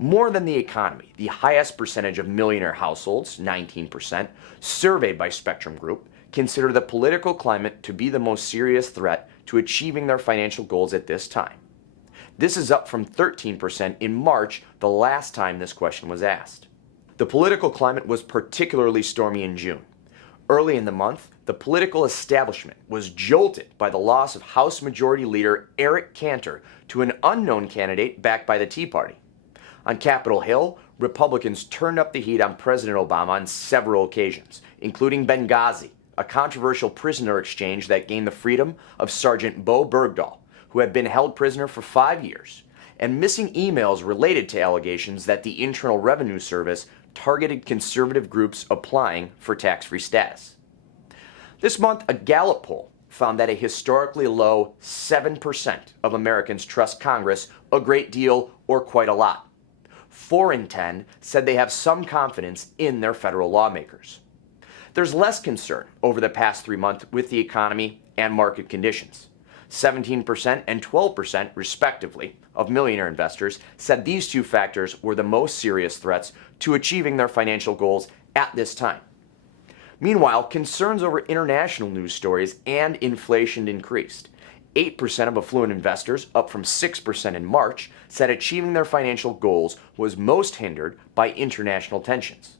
More than the economy, the highest percentage of millionaire households, 19%, surveyed by Spectrum Group, consider the political climate to be the most serious threat to achieving their financial goals at this time. This is up from 13% in March, the last time this question was asked. The political climate was particularly stormy in June. Early in the month, the political establishment was jolted by the loss of House Majority Leader Eric Cantor to an unknown candidate backed by the Tea Party. On Capitol Hill, Republicans turned up the heat on President Obama on several occasions, including Benghazi, a controversial prisoner exchange that gained the freedom of Sergeant Bo Bergdahl, who had been held prisoner for 5 years, and missing emails related to allegations that the Internal Revenue Service targeted conservative groups applying for tax-free status. This month, a Gallup poll found that a historically low 7% of Americans trust Congress a great deal or quite a lot. 4 in 10 said they have some confidence in their federal lawmakers. There's less concern over the past 3 months with the economy and market conditions. 17% and 12%, respectively, of millionaire investors said these two factors were the most serious threats to achieving their financial goals at this time. Meanwhile, concerns over international news stories and inflation increased. 8% of affluent investors, up from 6% in March, said achieving their financial goals was most hindered by international tensions.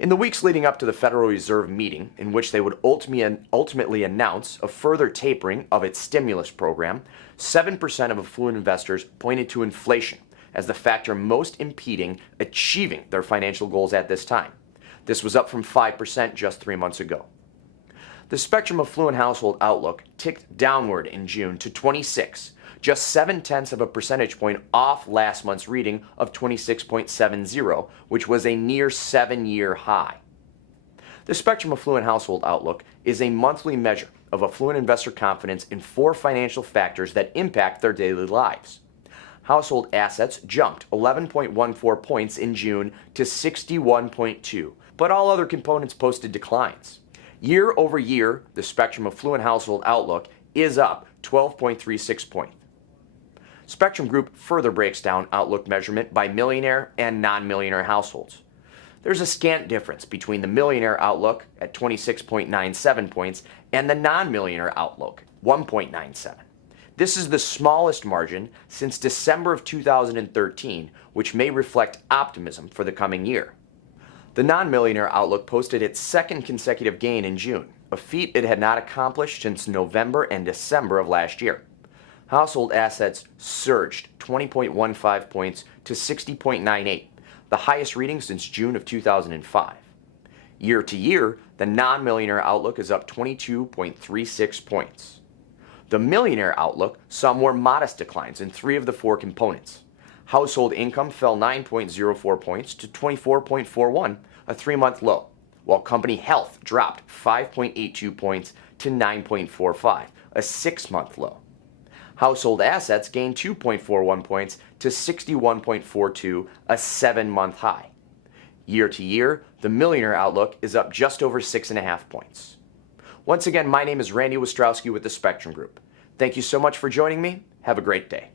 In the weeks leading up to the Federal Reserve meeting, in which they would ultimately announce a further tapering of its stimulus program, 7% of affluent investors pointed to inflation as the factor most impeding achieving their financial goals at this time. This was up from 5% just 3 months ago. The Spectrum Affluent Household Outlook ticked downward in June to 26, just 0.7 of a percentage point off last month's reading of 26.70, which was a near 7-year high. The Spectrum Affluent Household Outlook is a monthly measure of affluent investor confidence in 4 financial factors that impact their daily lives. Household assets jumped 11.14 points in June to 61.2, but all other components posted declines. Year over year, the Spectrum Affluent Household Outlook is up 12.36 points. Spectrum Group further breaks down Outlook measurement by millionaire and non-millionaire households. There's a scant difference between the millionaire outlook at 26.97 points and the non-millionaire outlook, 1.97. This is the smallest margin since December of 2013, which may reflect optimism for the coming year. The non-millionaire outlook posted its second consecutive gain in June, a feat it had not accomplished since November and December of last year. Household assets surged 20.15 points to 60.98, the highest reading since June of 2005. Year to year, the non-millionaire outlook is up 22.36 points. The millionaire outlook saw more modest declines in 3 of the 4 components. Household income fell 9.04 points to 24.41, a 3-month low, while company health dropped 5.82 points to 9.45, a 6-month low. Household assets gained 2.41 points to 61.42, a 7-month high. Year to year, the millionaire outlook is up just over 6.5 points. Once again, my name is Randy Wostratzky with the Spectrum Group. Thank you so much for joining me. Have a great day.